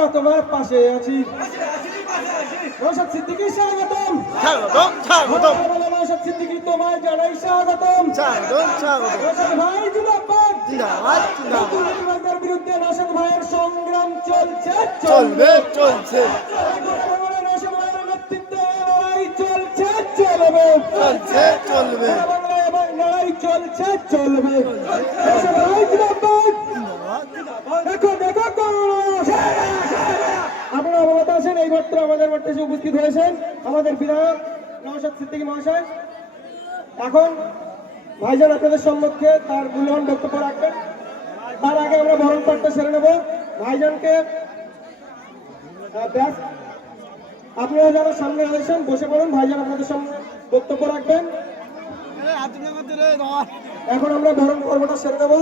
আমরা তোমার পাশে আছি। নওশাদ সিদ্দিকী স্বাগতম। স্বাগতম স্বাগতম নওশাদ সিদ্দিকী তোমায় জানাই স্বাগতম। স্বাগতম স্বাগতম। নওশাদ ভাই জিন্দাবাদ। জিন্দাবাদ জিন্দাবাদ। দুর্নীতিবাজদের বিরুদ্ধে নওশাদ ভাইয়ের সংগ্রাম চলছে চলবে চলছে নওশাদ ভাইয়ের নেতৃত্বে লড়াই চলছে চলবে। চলছে চলবে। বাংলায় এবার লড়াই চলছে চলবে। নওশাদ ভাই জিন্দাবাদ। দেখো দেখো আপনারা অবগত আছেন এই মাত্র আমাদের মাঠে এসে উপস্থিত হয়েছেন আমাদের বিধায়ক নওশাদ সিদ্দিকী মহাশয়। এখন ভাইজান আপনাদের সম্মুখে তার মূল্যবান বক্তব্য রাখবেন। তার আগে আমরা বরণ পাঠটা সেরে নেব। ভাইজানকে আপনারা যারা সামনে রয়েছেন বসে পড়ুন। ভাইজান আপনাদের সামনে বক্তব্য রাখবেন। এখন আমরা বরণ পর্বটা সেরে নেব।